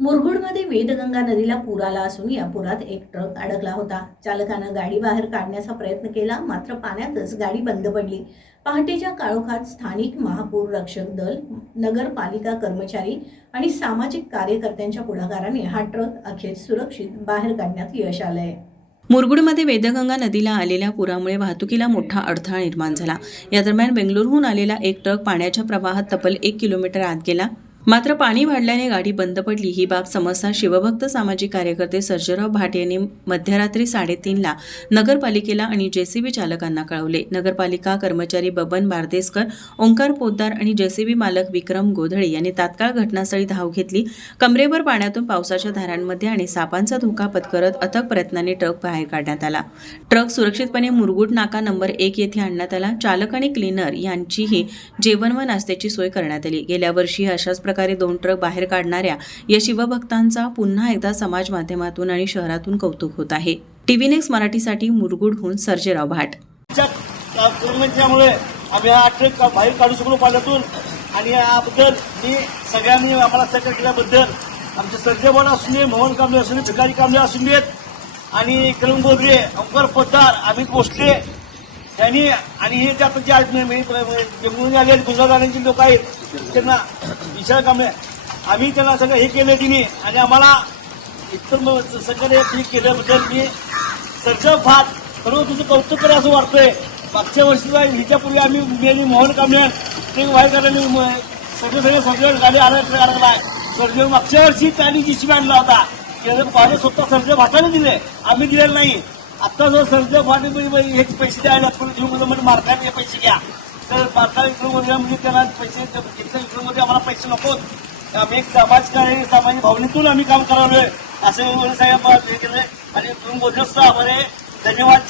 मुरगुडमध्ये वेदगंगा नदीला पूर आला असून या पुरात एक ट्रक अडकला होता. चालकानं गाडी बाहेर काढण्याचा प्रयत्न केला मात्र पाण्यातच गाडी बंद पडली. पहाटेच्या काळोखात स्थानिक महापूर रक्षक दल नगरपालिका कर्मचारी आणि सामाजिक कार्यकर्त्यांच्या पुढाकाराने हा ट्रक अखेर सुरक्षित बाहेर काढण्यात यश आलंय. मुरगुडमध्ये वेदगंगा नदीला आलेल्या पुरामुळे वाहतुकीला मोठा अडथळा निर्माण झाला. या दरम्यान बेंगलुरूहून आलेला एक ट्रक पाण्याच्या प्रवाहात तब्बल एक किलोमीटर आत गेला. मात्र पाणी वाढल्याने गाडी बंद पडली. ही बाब समजता शिवभक्त सामाजिक कार्यकर्ते सर्जराव भाट यांनी मध्यरात्री साडेतीनला नगरपालिकेला आणि जेसीबी चालकांना कळवले. नगरपालिका कर्मचारी बबन बारदेसकर ओंकार पोद्दार आणि जेसीबी मालक विक्रम गोधळे यांनी तात्काळ घटनास्थळी धाव घेतली. कमरेवर पाण्यातून पावसाच्या धारांमध्ये आणि सापांचा धोका पत्करत अथक प्रयत्नाने ट्रक बाहेर काढण्यात आला. ट्रक सुरक्षितपणे मुरगुड नाका नंबर एक येथे आणण्यात आला. चालक आणि क्लीनर यांचीही जेवण व नाश्त्याची सोय करण्यात आली. गेल्या वर्षी अशाच प्रकारे दोन ट्रक बाहेर काढणाऱ्या या शिवभक्तांचा पुन्हा एकदा समाज माध्यमातून आणि शहरातून कौतुक होत आहे. टीव्ही नेक्स्ट मराठीसाठी मुरगुडहून सर्जेराव भाट. आम्ही हा ट्रक बाहेर काढू शकलो पाण्यातून. आणि याबद्दल मी सगळ्यांनी आम्हाला सहकार्य केल्याबद्दल आमचे सर्जेवाड असू दे मोहन कांबळे असू दे भिकारी कांबळे असू देत आणि कलम गोदरे अंकर पोद्दार अमित भोसले त्यांनी आणि हे त्यात जे आहेत म्हणजे बेंगळूर आले गुजरात लोक आहेत त्यांना विचार कांबळे आम्ही त्यांना सगळं हे केलं तिने आणि आम्हाला इतर सगळं क्लिक केल्याबद्दल मी सर्जन फार खरं तुझं कौतुक करा असं वाटतंय. मागच्या वर्षी हिच्यापूर्वी आम्ही मी आणि मोहन कांबळे ते करायला सगळे सगळे सगळे गाडी आला ट्रेक सर्जन मागच्या वर्षी त्यांनी जीसीबी आणला होता त्याचं पाणी स्वतः सर्जन भाटाने दिले आम्ही दिलेलं नाही. आता जर सर्जन म्हणजे हे पैसे द्यायला लागतील म्हणजे, म्हणजे मार्काने म्हणजे हे पैसे घ्या. तर मार्का विक्रोमध्ये म्हणजे त्याला पैसे तिथल्या आम्हाला पैसे नकोत. आम्ही एक समाजकार्य सामाजिक भावनेतून आम्ही काम करावलोय असं साहेब हे केलंय. आणि तुम्ही बोलत आम्हाला धन्यवाद.